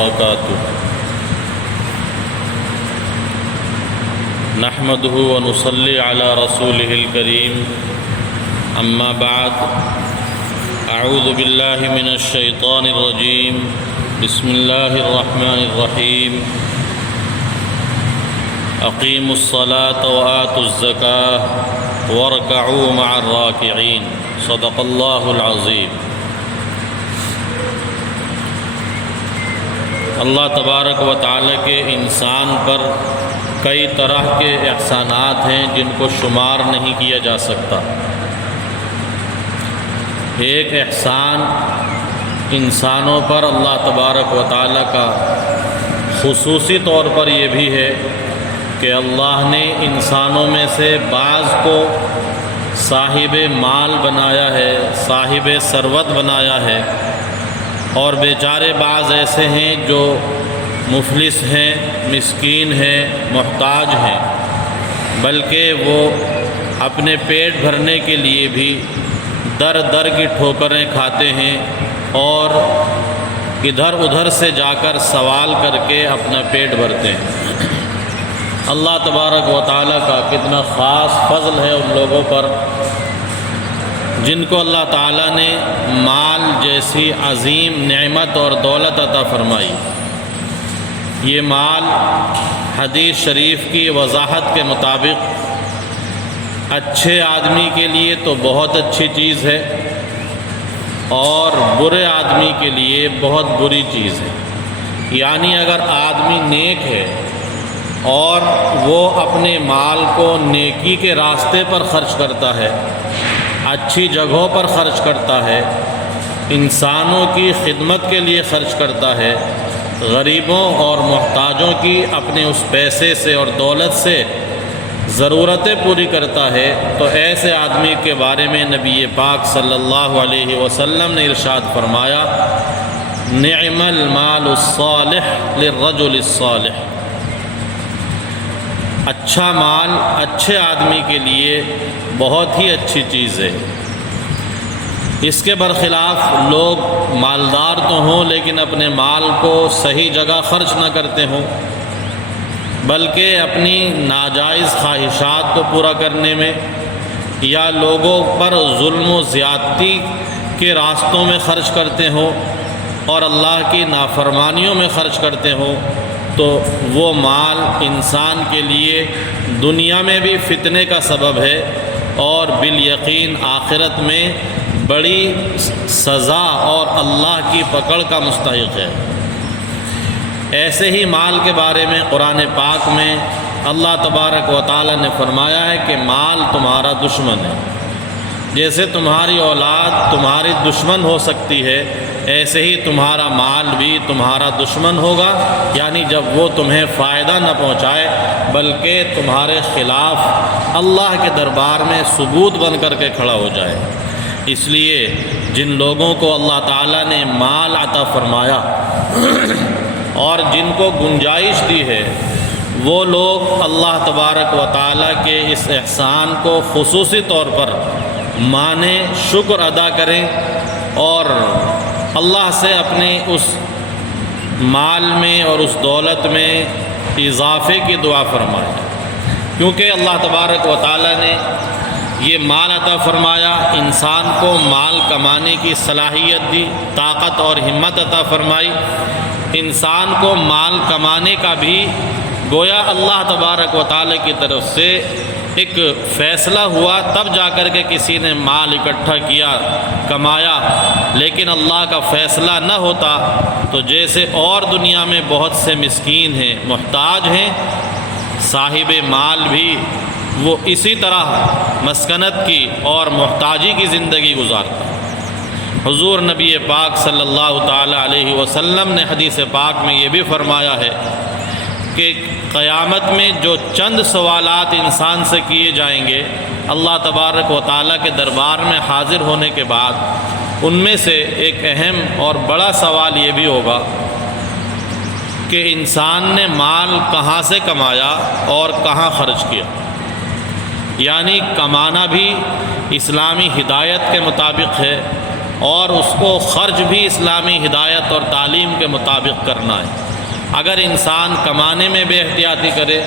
وبركاته نحمده ونصلي على رسوله الكريم أما بعد أعوذ بالله من الشيطان الرجيم بسم الله الرحمن الرحيم أقيموا الصلاة وآتوا الزكاة واركعوا مع الراكعين صدق الله العظيم۔ اللہ تبارک و تعالیٰ کے انسان پر کئی طرح کے احسانات ہیں جن کو شمار نہیں کیا جا سکتا۔ ایک احسان انسانوں پر اللہ تبارک و تعالیٰ کا خصوصی طور پر یہ بھی ہے کہ اللہ نے انسانوں میں سے بعض کو صاحب مال بنایا ہے، صاحب ثروت بنایا ہے، اور بیچارے بعض ایسے ہیں جو مفلس ہیں، مسکین ہیں، محتاج ہیں، بلکہ وہ اپنے پیٹ بھرنے کے لیے بھی در در کی ٹھوکریں کھاتے ہیں اور ادھر ادھر سے جا کر سوال کر کے اپنا پیٹ بھرتے ہیں۔ اللہ تبارک و تعالیٰ کا کتنا خاص فضل ہے ان لوگوں پر جن کو اللہ تعالیٰ نے مال جیسی عظیم نعمت اور دولت عطا فرمائی۔ یہ مال حدیث شریف کی وضاحت کے مطابق اچھے آدمی کے لیے تو بہت اچھی چیز ہے اور برے آدمی کے لیے بہت بری چیز ہے۔ یعنی اگر آدمی نیک ہے اور وہ اپنے مال کو نیکی کے راستے پر خرچ کرتا ہے، اچھی جگہوں پر خرچ کرتا ہے، انسانوں کی خدمت کے لیے خرچ کرتا ہے، غریبوں اور محتاجوں کی اپنے اس پیسے سے اور دولت سے ضرورتیں پوری کرتا ہے، تو ایسے آدمی کے بارے میں نبی پاک صلی اللہ علیہ وسلم نے ارشاد فرمایا، نعم المال الصالح للرجل الصالح۔ اچھا مال اچھے آدمی کے لیے بہت ہی اچھی چیز ہے۔ اس کے برخلاف لوگ مالدار تو ہوں لیکن اپنے مال کو صحیح جگہ خرچ نہ کرتے ہوں، بلکہ اپنی ناجائز خواہشات کو پورا کرنے میں یا لوگوں پر ظلم و زیادتی کے راستوں میں خرچ کرتے ہوں اور اللہ کی نافرمانیوں میں خرچ کرتے ہوں، تو وہ مال انسان کے لیے دنیا میں بھی فتنے کا سبب ہے اور بالیقین آخرت میں بڑی سزا اور اللہ کی پکڑ کا مستحق ہے۔ ایسے ہی مال کے بارے میں قرآن پاک میں اللہ تبارک و تعالیٰ نے فرمایا ہے کہ مال تمہارا دشمن ہے۔ جیسے تمہاری اولاد تمہاری دشمن ہو سکتی ہے، ایسے ہی تمہارا مال بھی تمہارا دشمن ہوگا، یعنی جب وہ تمہیں فائدہ نہ پہنچائے بلکہ تمہارے خلاف اللہ کے دربار میں ثبوت بن کر کے کھڑا ہو جائے۔ اس لیے جن لوگوں کو اللہ تعالیٰ نے مال عطا فرمایا اور جن کو گنجائش دی ہے، وہ لوگ اللہ تبارک و تعالیٰ کے اس احسان کو خصوصی طور پر مانیں، شکر ادا کریں اور اللہ سے اپنے اس مال میں اور اس دولت میں اضافے کی دعا فرمائیں، کیونکہ اللہ تبارک و تعالیٰ نے یہ مال عطا فرمایا، انسان کو مال کمانے کی صلاحیت دی، طاقت اور ہمت عطا فرمائی۔ انسان کو مال کمانے کا بھی گویا اللہ تبارک و تعالیٰ کی طرف سے ایک فیصلہ ہوا، تب جا کر کے کسی نے مال اکٹھا کیا، کمایا، لیکن اللہ کا فیصلہ نہ ہوتا تو جیسے اور دنیا میں بہت سے مسکین ہیں، محتاج ہیں، صاحب مال بھی وہ اسی طرح مسکنت کی اور محتاجی کی زندگی گزارتا۔ حضور نبی پاک صلی اللہ تعالی علیہ وسلم نے حدیث پاک میں یہ بھی فرمایا ہے کہ قیامت میں جو چند سوالات انسان سے کیے جائیں گے، اللہ تبارک و تعالیٰ کے دربار میں حاضر ہونے کے بعد ان میں سے ایک اہم اور بڑا سوال یہ بھی ہوگا کہ انسان نے مال کہاں سے کمایا اور کہاں خرچ کیا۔ یعنی کمانا بھی اسلامی ہدایت کے مطابق ہے اور اس کو خرچ بھی اسلامی ہدایت اور تعلیم کے مطابق کرنا ہے۔ اگر انسان کمانے میں بے احتیاطی کرے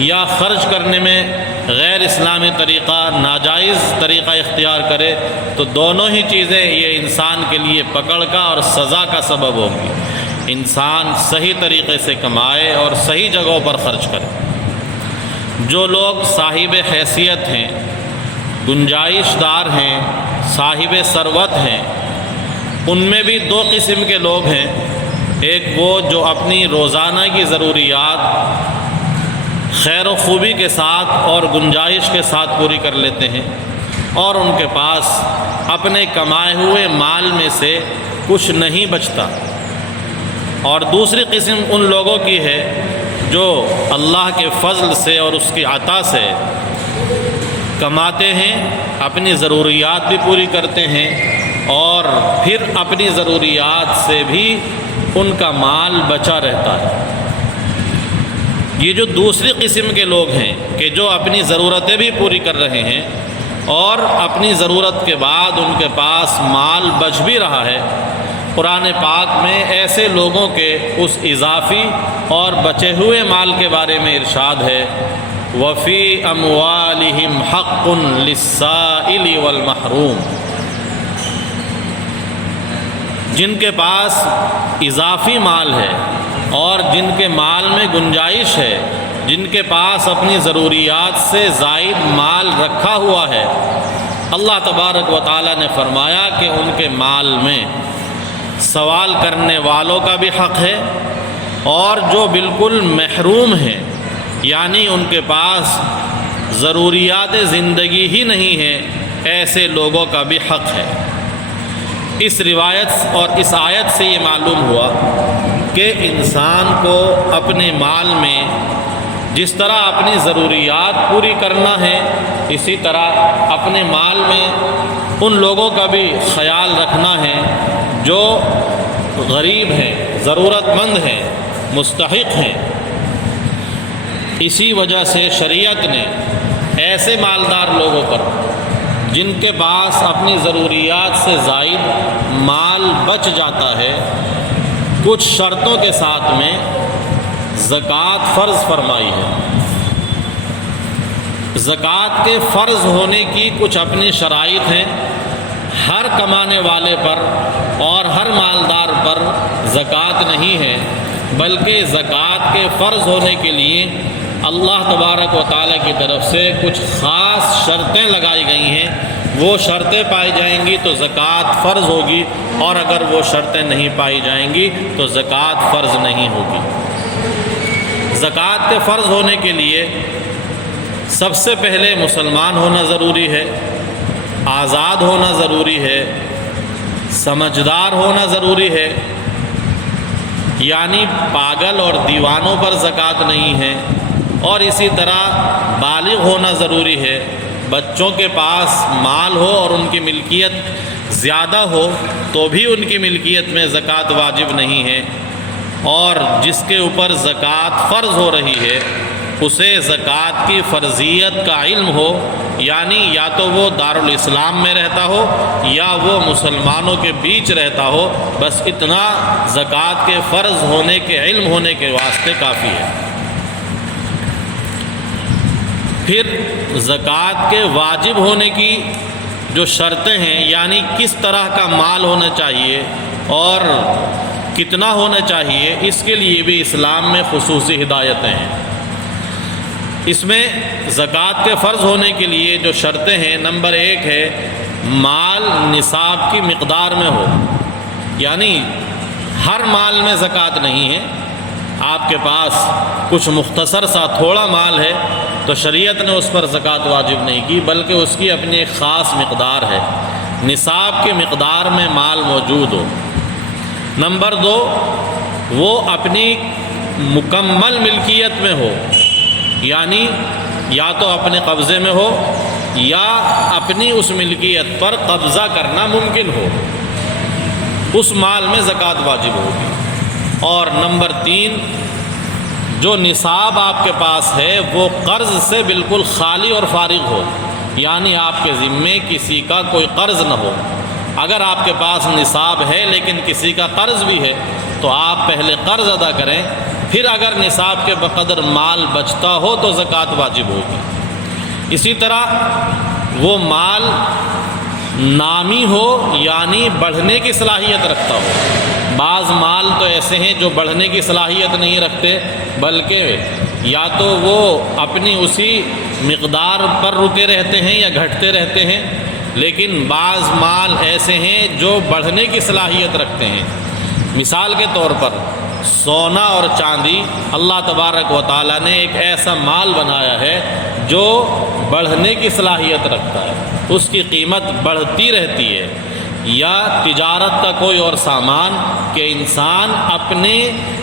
یا خرچ کرنے میں غیر اسلامی طریقہ، ناجائز طریقہ اختیار کرے تو دونوں ہی چیزیں یہ انسان کے لیے پکڑ کا اور سزا کا سبب ہوں گی۔ انسان صحیح طریقے سے کمائے اور صحیح جگہوں پر خرچ کرے۔ جو لوگ صاحب حیثیت ہیں، گنجائش دار ہیں، صاحب ثروت ہیں، ان میں بھی دو قسم کے لوگ ہیں۔ ایک وہ جو اپنی روزانہ کی ضروریات خیر و خوبی کے ساتھ اور گنجائش کے ساتھ پوری کر لیتے ہیں، اور ان کے پاس اپنے کمائے ہوئے مال میں سے کچھ نہیں بچتا۔ اور دوسری قسم ان لوگوں کی ہے جو اللہ کے فضل سے اور اس کی عطا سے کماتے ہیں، اپنی ضروریات بھی پوری کرتے ہیں، اور پھر اپنی ضروریات سے بھی ان کا مال بچا رہتا ہے۔ یہ جو دوسری قسم کے لوگ ہیں کہ جو اپنی ضرورتیں بھی پوری کر رہے ہیں اور اپنی ضرورت کے بعد ان کے پاس مال بچ بھی رہا ہے، قرآن پاک میں ایسے لوگوں کے اس اضافی اور بچے ہوئے مال کے بارے میں ارشاد ہے، وَفِي أَمْوَالِهِمْ حَقٌّ لِلسَّائِلِ وَالْمَحْرُومِ۔ جن کے پاس اضافی مال ہے اور جن کے مال میں گنجائش ہے، جن کے پاس اپنی ضروریات سے زائد مال رکھا ہوا ہے، اللہ تبارک و تعالیٰ نے فرمایا کہ ان کے مال میں سوال کرنے والوں کا بھی حق ہے، اور جو بالکل محروم ہیں یعنی ان کے پاس ضروریات زندگی ہی نہیں ہے، ایسے لوگوں کا بھی حق ہے۔ اس روایت اور اس آیت سے یہ معلوم ہوا کہ انسان کو اپنے مال میں جس طرح اپنی ضروریات پوری کرنا ہے، اسی طرح اپنے مال میں ان لوگوں کا بھی خیال رکھنا ہے جو غریب ہیں، ضرورت مند ہیں، مستحق ہیں۔ اسی وجہ سے شریعت نے ایسے مالدار لوگوں پر جن کے پاس اپنی ضروریات سے زائد مال بچ جاتا ہے، کچھ شرطوں کے ساتھ میں زکوٰۃ فرض فرمائی ہے۔ زکوٰۃ کے فرض ہونے کی کچھ اپنی شرائط ہیں۔ ہر کمانے والے پر اور ہر مالدار پر زکوٰۃ نہیں ہے، بلکہ زکوٰۃ کے فرض ہونے کے لیے اللہ تبارک و تعالیٰ کی طرف سے کچھ خاص شرطیں لگائی گئی ہیں۔ وہ شرطیں پائی جائیں گی تو زکوٰۃ فرض ہوگی، اور اگر وہ شرطیں نہیں پائی جائیں گی تو زکوٰۃ فرض نہیں ہوگی۔ زکوٰۃ کے فرض ہونے کے لیے سب سے پہلے مسلمان ہونا ضروری ہے، آزاد ہونا ضروری ہے، سمجھدار ہونا ضروری ہے، یعنی پاگل اور دیوانوں پر زکوٰۃ نہیں ہے، اور اسی طرح بالغ ہونا ضروری ہے۔ بچوں کے پاس مال ہو اور ان کی ملکیت زیادہ ہو تو بھی ان کی ملکیت میں زکوٰۃ واجب نہیں ہے، اور جس کے اوپر زکوٰۃ فرض ہو رہی ہے اسے زکوٰۃ کی فرضیت کا علم ہو، یعنی یا تو وہ دارالاسلام میں رہتا ہو یا وہ مسلمانوں کے بیچ رہتا ہو، بس اتنا زکوٰۃ کے فرض ہونے کے علم ہونے کے واسطے کافی ہے۔ پھر زکوٰۃ کے واجب ہونے کی جو شرطیں ہیں، یعنی کس طرح کا مال ہونا چاہیے اور کتنا ہونا چاہیے، اس کے لیے بھی اسلام میں خصوصی ہدایتیں ہیں۔ اس میں زکوٰۃ کے فرض ہونے کے لیے جو شرطیں ہیں، نمبر 1 ہے مال نصاب کی مقدار میں ہو، یعنی ہر مال میں زکوٰۃ نہیں ہے۔ آپ کے پاس کچھ مختصر سا تھوڑا مال ہے تو شریعت نے اس پر زکوٰۃ واجب نہیں کی، بلکہ اس کی اپنی ایک خاص مقدار ہے، نصاب کی مقدار میں مال موجود ہو۔ نمبر 2، وہ اپنی مکمل ملکیت میں ہو، یعنی یا تو اپنے قبضے میں ہو یا اپنی اس ملکیت پر قبضہ کرنا ممکن ہو، اس مال میں زکوٰۃ واجب ہوگی۔ اور نمبر 3، جو نصاب آپ کے پاس ہے وہ قرض سے بالکل خالی اور فارغ ہو، یعنی آپ کے ذمے کسی کا کوئی قرض نہ ہو، اگر آپ کے پاس نصاب ہے لیکن کسی کا قرض بھی ہے تو آپ پہلے قرض ادا کریں، پھر اگر نصاب کے بقدر مال بچتا ہو تو زکوٰۃ واجب ہوگی۔ اسی طرح وہ مال نامی ہو یعنی بڑھنے کی صلاحیت رکھتا ہو۔ بعض مال تو ایسے ہیں جو بڑھنے کی صلاحیت نہیں رکھتے، بلکہ یا تو وہ اپنی اسی مقدار پر رکے رہتے ہیں یا گھٹتے رہتے ہیں، لیکن بعض مال ایسے ہیں جو بڑھنے کی صلاحیت رکھتے ہیں۔ مثال کے طور پر سونا اور چاندی اللہ تبارک و تعالیٰ نے ایک ایسا مال بنایا ہے جو بڑھنے کی صلاحیت رکھتا ہے، اس کی قیمت بڑھتی رہتی ہے۔ یا تجارت کا کوئی اور سامان کہ انسان اپنی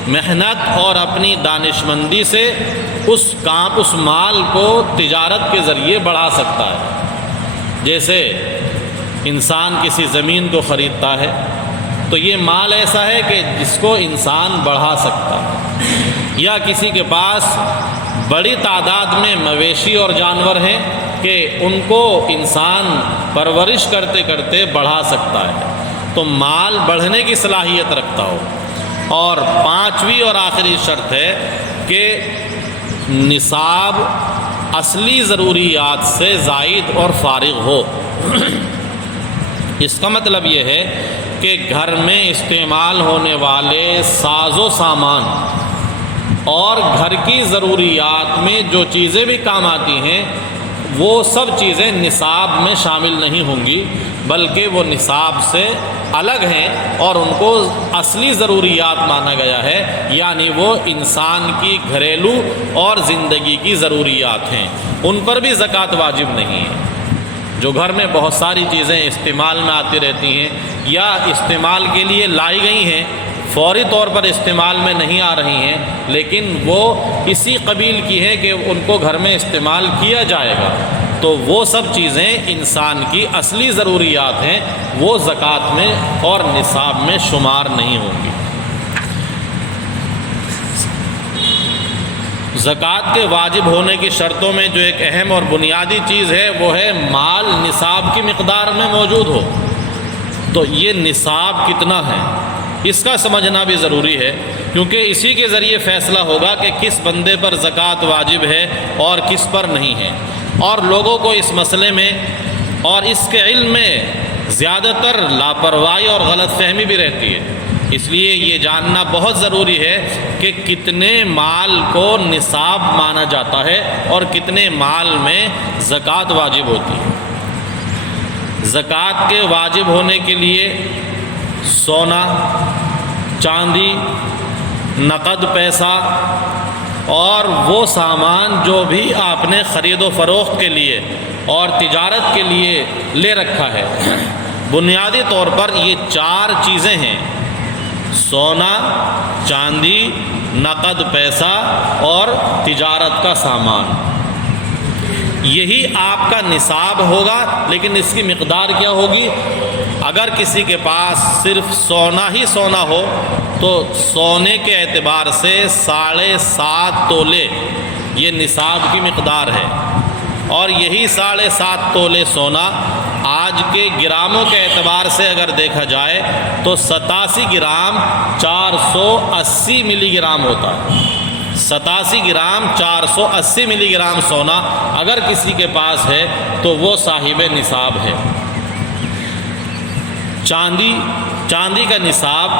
محنت اور اپنی دانشمندی سے اس مال کو تجارت کے ذریعے بڑھا سکتا ہے۔ جیسے انسان کسی زمین کو خریدتا ہے تو یہ مال ایسا ہے کہ جس کو انسان بڑھا سکتا ہے۔ یا کسی کے پاس بڑی تعداد میں مویشی اور جانور ہیں کہ ان کو انسان پرورش کرتے کرتے بڑھا سکتا ہے، تو مال بڑھنے کی صلاحیت رکھتا ہو۔ اور پانچویں اور آخری شرط ہے کہ نصاب اصلی ضروریات سے زائد اور فارغ ہو۔ اس کا مطلب یہ ہے کہ گھر میں استعمال ہونے والے ساز و سامان اور گھر کی ضروریات میں جو چیزیں بھی کام آتی ہیں وہ سب چیزیں نصاب میں شامل نہیں ہوں گی، بلکہ وہ نصاب سے الگ ہیں اور ان کو اصلی ضروریات مانا گیا ہے، یعنی وہ انسان کی گھریلو اور زندگی کی ضروریات ہیں، ان پر بھی زکوٰۃ واجب نہیں ہے۔ جو گھر میں بہت ساری چیزیں استعمال میں آتی رہتی ہیں یا استعمال کے لیے لائی گئی ہیں، فوری طور پر استعمال میں نہیں آ رہی ہیں، لیکن وہ اسی قبیل کی ہے کہ ان کو گھر میں استعمال کیا جائے گا، تو وہ سب چیزیں انسان کی اصلی ضروریات ہیں، وہ زکوٰۃ میں اور نصاب میں شمار نہیں ہوں گی۔ زکوٰۃ کے واجب ہونے کی شرطوں میں جو ایک اہم اور بنیادی چیز ہے وہ ہے مال نصاب کی مقدار میں موجود ہو۔ تو یہ نصاب کتنا ہے اس کا سمجھنا بھی ضروری ہے، کیونکہ اسی کے ذریعے فیصلہ ہوگا کہ کس بندے پر زکوٰۃ واجب ہے اور کس پر نہیں ہے۔ اور لوگوں کو اس مسئلے میں اور اس کے علم میں زیادہ تر لاپرواہی اور غلط فہمی بھی رہتی ہے، اس لیے یہ جاننا بہت ضروری ہے کہ کتنے مال کو نصاب مانا جاتا ہے اور کتنے مال میں زکوٰۃ واجب ہوتی ہے۔ زکوٰۃ کے واجب ہونے کے لیے سونا، چاندی، نقد پیسہ اور وہ سامان جو بھی آپ نے خرید و فروخت کے لیے اور تجارت کے لیے لے رکھا ہے، بنیادی طور پر یہ چار چیزیں ہیں: سونا، چاندی، نقد پیسہ اور تجارت کا سامان۔ یہی آپ کا نصاب ہوگا، لیکن اس کی مقدار کیا ہوگی؟ اگر کسی کے پاس صرف سونا ہی سونا ہو تو سونے کے اعتبار سے 7.5 تولے یہ نصاب کی مقدار ہے، اور یہی 7.5 تولے سونا آج کے گراموں کے اعتبار سے اگر دیکھا جائے تو 87 گرام 480 ملی گرام ہوتا ہے۔ 87 گرام 480 ملی گرام سونا اگر کسی کے پاس ہے تو وہ صاحب نصاب ہے۔ چاندی کا نصاب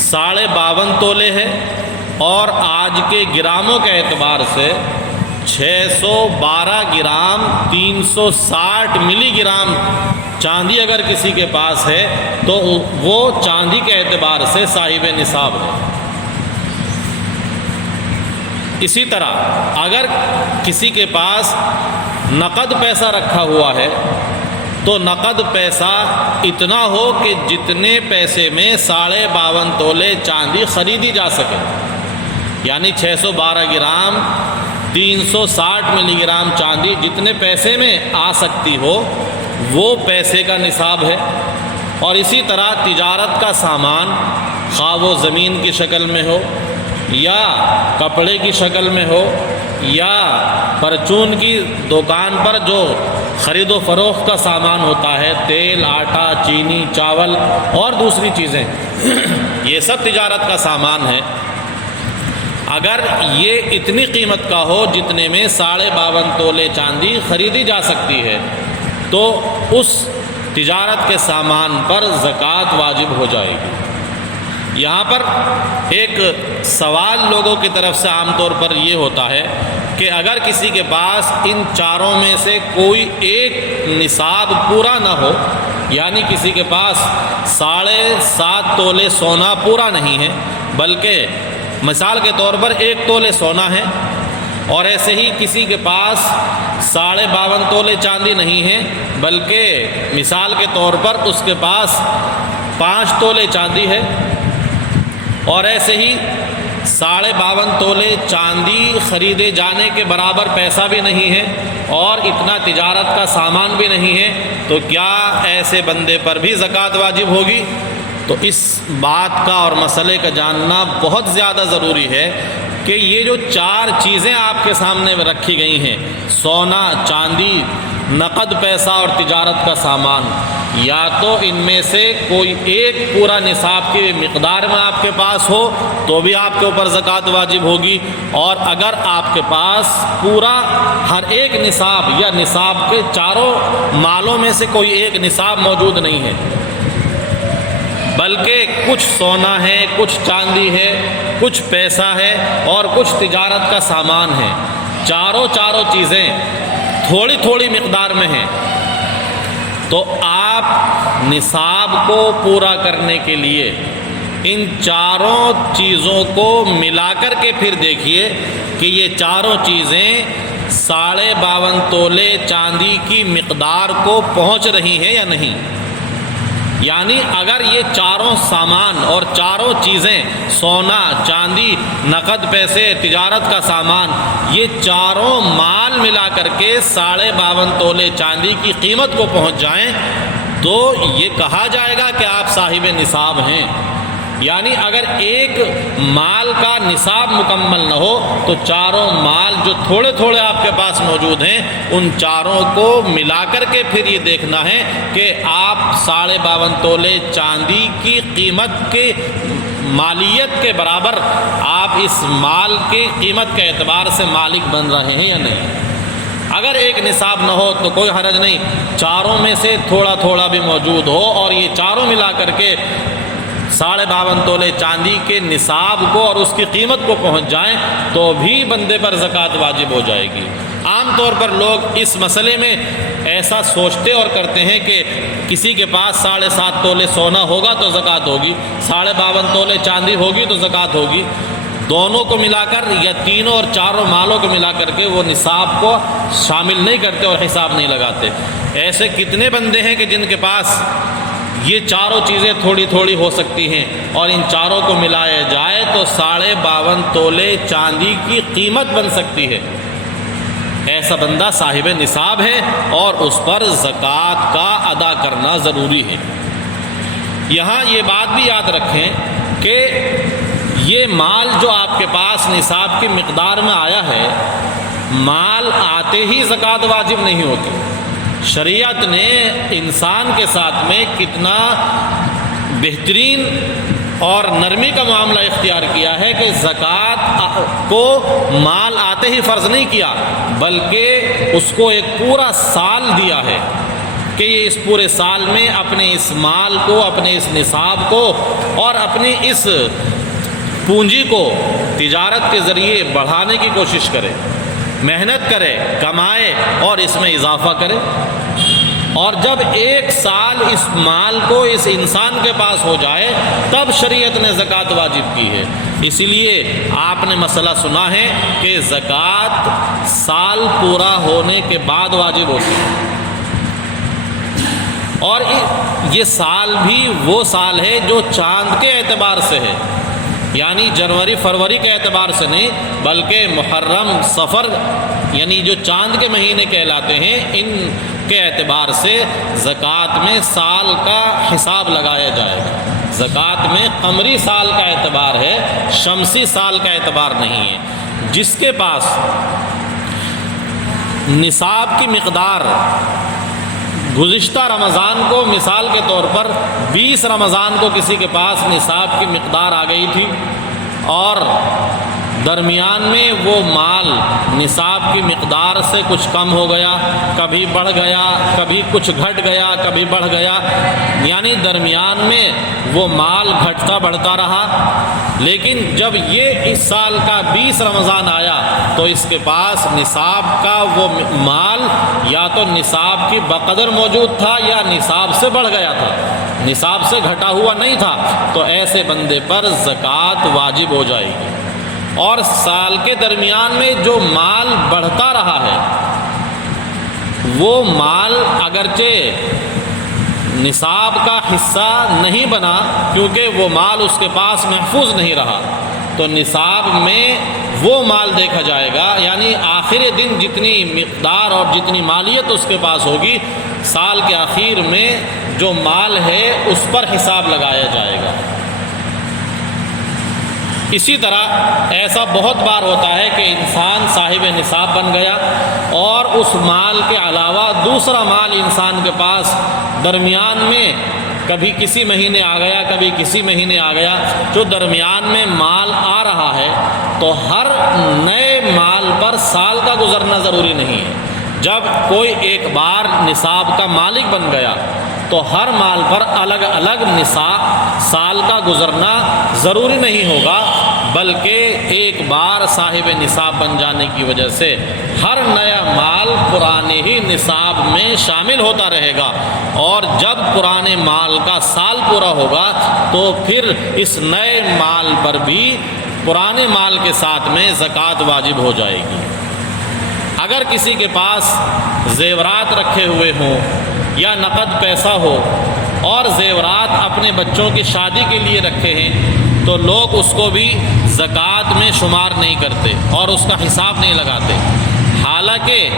52.5 تولے ہے، اور آج کے گراموں کے اعتبار سے 612 گرام 360 ملی گرام چاندی اگر کسی کے پاس ہے تو وہ چاندی کے اعتبار سے صاحب نصاب ہے۔ اسی طرح اگر کسی کے پاس نقد پیسہ رکھا ہوا ہے تو نقد پیسہ اتنا ہو کہ جتنے پیسے میں 52.5 تولے چاندی خریدی جا سکے، یعنی 612 گرام 360 ملی گرام چاندی جتنے پیسے میں آ سکتی ہو وہ پیسے کا نصاب ہے۔ اور اسی طرح تجارت کا سامان، خواہ وہ زمین کی شکل میں ہو یا کپڑے کی شکل میں ہو یا پرچون کی دکان پر جو خرید و فروخت کا سامان ہوتا ہے، تیل، آٹا، چینی، چاول اور دوسری چیزیں، یہ سب تجارت کا سامان ہے۔ اگر یہ اتنی قیمت کا ہو جتنے میں 52.5 تولے چاندی خریدی جا سکتی ہے، تو اس تجارت کے سامان پر زکوٰۃ واجب ہو جائے گی۔ یہاں پر ایک سوال لوگوں کی طرف سے عام طور پر یہ ہوتا ہے کہ اگر کسی کے پاس ان چاروں میں سے کوئی ایک نصاب پورا نہ ہو، یعنی کسی کے پاس 7.5 تولے سونا پورا نہیں ہے، بلکہ مثال کے طور پر 1 تولے سونا ہے، اور ایسے ہی کسی کے پاس 52.5 تولے چاندی نہیں ہے، بلکہ مثال کے طور پر اس کے پاس 5 تولے چاندی ہے، اور ایسے ہی 52.5 تولے چاندی خریدے جانے کے برابر پیسہ بھی نہیں ہے اور اتنا تجارت کا سامان بھی نہیں ہے، تو کیا ایسے بندے پر بھی زکوٰۃ واجب ہوگی؟ تو اس بات کا اور مسئلے کا جاننا بہت زیادہ ضروری ہے کہ یہ جو 4 چیزیں آپ کے سامنے رکھی گئی ہیں، سونا، چاندی، نقد پیسہ اور تجارت کا سامان، یا تو ان میں سے کوئی ایک پورا نصاب کی مقدار میں آپ کے پاس ہو تو بھی آپ کے اوپر زکوٰۃ واجب ہوگی، اور اگر آپ کے پاس پورا ہر ایک نصاب یا نصاب کے چاروں مالوں میں سے کوئی ایک نصاب موجود نہیں ہے، بلکہ کچھ سونا ہے، کچھ چاندی ہے، کچھ پیسہ ہے اور کچھ تجارت کا سامان ہے، چاروں چیزیں تھوڑی تھوڑی مقدار میں ہیں، تو آپ نصاب کو پورا کرنے کے لیے ان چاروں چیزوں کو ملا کر کے پھر دیکھیے کہ یہ چاروں چیزیں 52.5 تولے چاندی کی مقدار کو پہنچ رہی ہیں یا نہیں۔ یعنی اگر یہ چاروں سامان اور چاروں چیزیں، سونا، چاندی، نقد پیسے، تجارت کا سامان، یہ چاروں مال ملا کر کے 52.5 تولے چاندی کی قیمت کو پہنچ جائیں تو یہ کہا جائے گا کہ آپ صاحب نصاب ہیں۔ یعنی اگر ایک مال کا نصاب مکمل نہ ہو تو چاروں مال جو تھوڑے تھوڑے آپ کے پاس موجود ہیں ان چاروں کو ملا کر کے پھر یہ دیکھنا ہے کہ آپ 52.5 تولے چاندی کی قیمت کے مالیت کے برابر آپ اس مال کی قیمت کے اعتبار سے مالک بن رہے ہیں یا نہیں۔ اگر ایک نصاب نہ ہو تو کوئی حرج نہیں، چاروں میں سے تھوڑا تھوڑا بھی موجود ہو اور یہ چاروں ملا کر کے 52.5 تولے چاندی کے نصاب کو اور اس کی قیمت کو پہنچ جائیں تو بھی بندے پر زکوٰۃ واجب ہو جائے گی۔ عام طور پر لوگ اس مسئلے میں ایسا سوچتے اور کرتے ہیں کہ کسی کے پاس 7.5 تولے سونا ہوگا تو زکوٰۃ ہوگی، 52.5 تولے چاندی ہوگی تو زکوٰۃ ہوگی۔ دونوں کو ملا کر یا تینوں اور چاروں مالوں کو ملا کر کے وہ نصاب کو شامل نہیں کرتے اور حساب نہیں لگاتے۔ ایسے کتنے بندے ہیں کہ جن کے پاس یہ چاروں چیزیں تھوڑی تھوڑی ہو سکتی ہیں اور ان چاروں کو ملایا جائے تو 52.5 تولے چاندی کی قیمت بن سکتی ہے۔ ایسا بندہ صاحب نصاب ہے اور اس پر زکوٰۃ کا ادا کرنا ضروری ہے۔ یہاں یہ بات بھی یاد رکھیں کہ یہ مال جو آپ کے پاس نصاب کی مقدار میں آیا ہے، مال آتے ہی زکوٰۃ واجب نہیں ہوتی۔ شریعت نے انسان کے ساتھ میں کتنا بہترین اور نرمی کا معاملہ اختیار کیا ہے کہ زکوٰۃ کو مال آتے ہی فرض نہیں کیا، بلکہ اس کو ایک پورا سال دیا ہے کہ یہ اس پورے سال میں اپنے اس مال کو، اپنے اس نصاب کو اور اپنی اس پونجی کو تجارت کے ذریعے بڑھانے کی کوشش کرے، محنت کرے، کمائے اور اس میں اضافہ کرے۔ اور جب 1 سال اس مال کو اس انسان کے پاس ہو جائے تب شریعت نے زکوٰۃ واجب کی ہے۔ اسی لیے آپ نے مسئلہ سنا ہے کہ زکوٰۃ سال پورا ہونے کے بعد واجب ہوتی ہے، اور یہ سال بھی وہ سال ہے جو چاند کے اعتبار سے ہے، یعنی جنوری فروری کے اعتبار سے نہیں بلکہ محرم، صفر یعنی جو چاند کے مہینے کہلاتے ہیں ان کے اعتبار سے زکوٰۃ میں سال کا حساب لگایا جائے گا۔ زکوٰۃ میں قمری سال کا اعتبار ہے، شمسی سال کا اعتبار نہیں ہے۔ جس کے پاس نصاب کی مقدار گزشتہ رمضان کو مثال کے طور پر 20 رمضان کو کسی کے پاس نصاب کی مقدار آ گئی تھی اور درمیان میں وہ مال نصاب کی مقدار سے کچھ کم ہو گیا، کبھی بڑھ گیا، کبھی کچھ گھٹ گیا، کبھی بڑھ گیا، یعنی درمیان میں وہ مال گھٹتا بڑھتا رہا، لیکن جب یہ اس سال کا 20 رمضان آیا تو اس کے پاس نصاب کا وہ مال یا تو نصاب کی بقدر موجود تھا یا نصاب سے بڑھ گیا تھا، نصاب سے گھٹا ہوا نہیں تھا، تو ایسے بندے پر زکوٰۃ واجب ہو جائے گی۔ اور سال کے درمیان میں جو مال بڑھتا رہا ہے وہ مال اگرچہ نصاب کا حصہ نہیں بنا کیونکہ وہ مال اس کے پاس محفوظ نہیں رہا، تو نصاب میں وہ مال دیکھا جائے گا، یعنی آخر دن جتنی مقدار اور جتنی مالیت اس کے پاس ہوگی سال کے آخر میں جو مال ہے اس پر حساب لگایا جائے گا۔ اسی طرح ایسا بہت بار ہوتا ہے کہ انسان صاحب نصاب بن گیا اور اس مال کے علاوہ دوسرا مال انسان کے پاس درمیان میں کبھی کسی مہینے آ گیا، کبھی کسی مہینے آ گیا، جو درمیان میں مال آ رہا ہے تو ہر نئے مال پر سال کا گزرنا ضروری نہیں ہے۔ جب کوئی ایک بار نصاب کا مالک بن گیا تو ہر مال پر الگ الگ نصاب سال کا گزرنا ضروری نہیں ہوگا، بلکہ ایک بار صاحب نصاب بن جانے کی وجہ سے ہر نیا مال پرانے ہی نصاب میں شامل ہوتا رہے گا، اور جب پرانے مال کا سال پورا ہوگا تو پھر اس نئے مال پر بھی پرانے مال کے ساتھ میں زکوٰۃ واجب ہو جائے گی۔ اگر کسی کے پاس زیورات رکھے ہوئے ہوں یا نقد پیسہ ہو اور زیورات اپنے بچوں کی شادی کے لیے رکھے ہیں تو لوگ اس کو بھی زکوٰۃ میں شمار نہیں کرتے اور اس کا حساب نہیں لگاتے، حالانکہ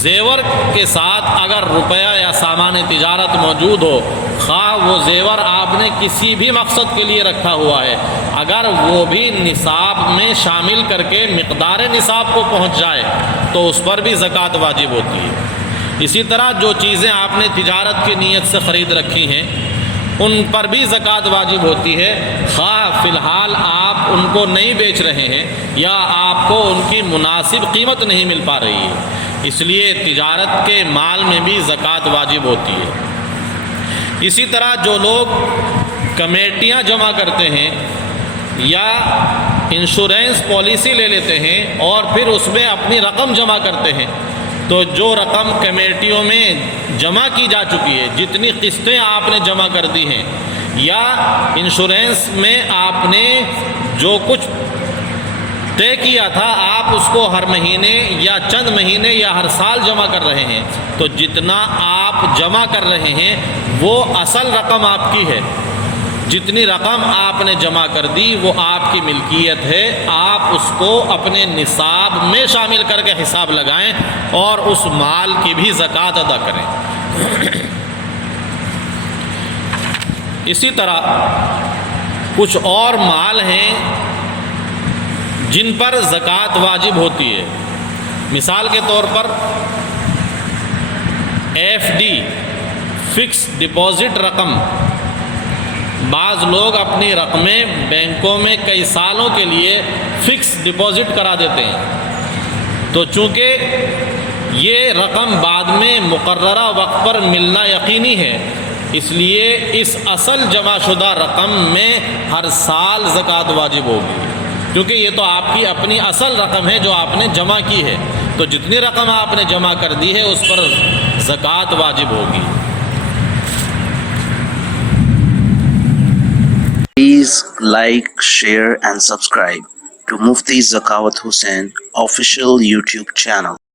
زیور کے ساتھ اگر روپیہ یا سامان تجارت موجود ہو، خواہ وہ زیور آپ نے کسی بھی مقصد کے لیے رکھا ہوا ہے، اگر وہ بھی نصاب میں شامل کر کے مقدار نصاب کو پہنچ جائے تو اس پر بھی زکوٰۃ واجب ہوتی ہے۔ اسی طرح جو چیزیں آپ نے تجارت کی نیت سے خرید رکھی ہیں ان پر بھی زکوٰۃ واجب ہوتی ہے، خواہ فی الحال آپ ان کو نہیں بیچ رہے ہیں یا آپ کو ان کی مناسب قیمت نہیں مل پا رہی ہے، اس لیے تجارت کے مال میں بھی زکوٰۃ واجب ہوتی ہے۔ اسی طرح جو لوگ کمیٹیاں جمع کرتے ہیں یا انشورنس پالیسی لے لیتے ہیں اور پھر اس میں اپنی رقم جمع کرتے ہیں، تو جو رقم کمیٹیوں میں جمع کی جا چکی ہے، جتنی قسطیں آپ نے جمع کر دی ہیں، یا انشورنس میں آپ نے جو کچھ طے کیا تھا آپ اس کو ہر مہینے یا چند مہینے یا ہر سال جمع کر رہے ہیں، تو جتنا آپ جمع کر رہے ہیں وہ اصل رقم آپ کی ہے، جتنی رقم آپ نے جمع کر دی وہ آپ کی ملکیت ہے، آپ اس کو اپنے نصاب میں شامل کر کے حساب لگائیں اور اس مال کی بھی زکوٰۃ ادا کریں۔ اسی طرح کچھ اور مال ہیں جن پر زکوٰۃ واجب ہوتی ہے، مثال کے طور پر ایف ڈی فکس ڈپازٹ رقم، بعض لوگ اپنی رقمیں بینکوں میں کئی سالوں کے لیے فکس ڈپازٹ کرا دیتے ہیں، تو چونکہ یہ رقم بعد میں مقررہ وقت پر ملنا یقینی ہے، اس لیے اس اصل جمع شدہ رقم میں ہر سال زکوٰۃ واجب ہوگی، کیونکہ یہ تو آپ کی اپنی اصل رقم ہے جو آپ نے جمع کی ہے، تو جتنی رقم آپ نے جمع کر دی ہے اس پر زکوٰۃ واجب ہوگی۔ Please like, share and subscribe to Mufti Zakawat Hussain official YouTube channel.